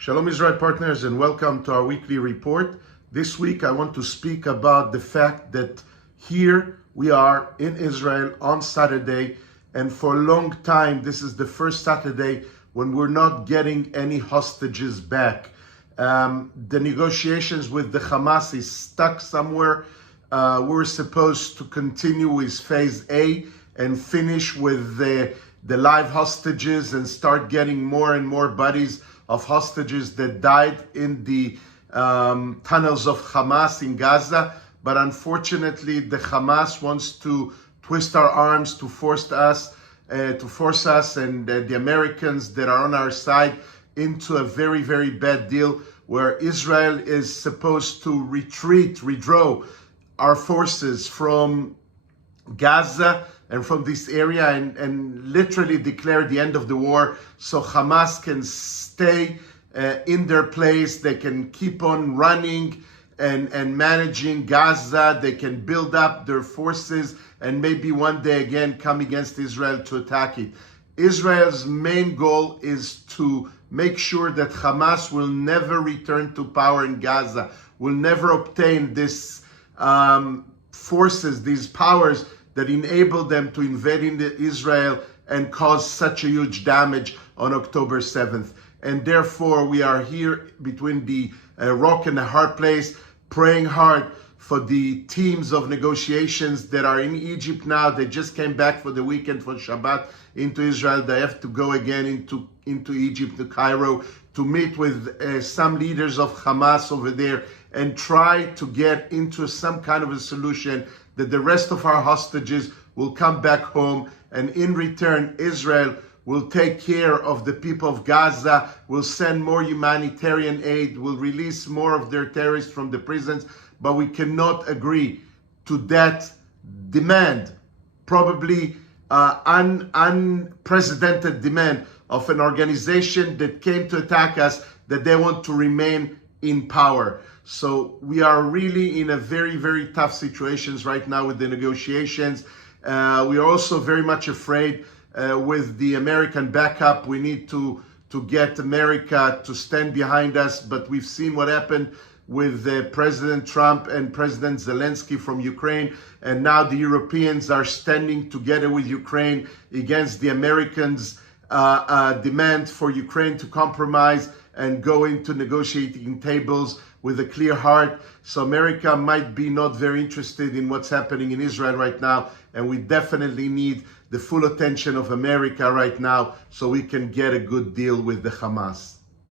Shalom Israel partners, and welcome to our weekly report. This week I want to speak about the fact that here we are in Israel on Saturday, and for a long time this is the first Saturday when we're not getting any hostages back. The negotiations with the Hamas is stuck somewhere. We're supposed to continue with phase A and finish with the live hostages and start getting more and more bodies of hostages that died in the tunnels of Hamas in Gaza. But unfortunately, the Hamas wants to twist our arms to force us and the Americans that are on our side into a very, very bad deal where Israel is supposed to withdraw our forces from Gaza and from this area and literally declare the end of the war so Hamas can stay in their place. They can keep on running and managing Gaza. They can build up their forces and maybe one day again come against Israel to attack it. Israel's main goal is to make sure that Hamas will never return to power in Gaza, will never obtain this forces, these powers that enable them to invade into Israel and cause such a huge damage on October 7th. And therefore, we are here between the rock and a hard place, praying hard for the teams of negotiations that are in Egypt now. They just came back for the weekend for Shabbat into Israel. They have to go again into Egypt, to Cairo, to meet with some leaders of Hamas over there and try to get into some kind of a solution that the rest of our hostages will come back home, and in return, Israel will take care of the people of Gaza, will send more humanitarian aid, will release more of their terrorists from the prisons. But we cannot agree to that demand, probably unprecedented demand of an organization that came to attack us, that they want to remain in power. So we are really in a very, very tough situations right now with the negotiations. We are also very much afraid with the American backup. We need to get America to stand behind us, but we've seen what happened with President Trump and President Zelensky from Ukraine, and now the Europeans are standing together with Ukraine against the Americans' demand for Ukraine to compromise and go into negotiating tables with a clear heart. So America might be not very interested in what's happening in Israel right now, and we definitely need the full attention of America right now so we can get a good deal with the Hamas.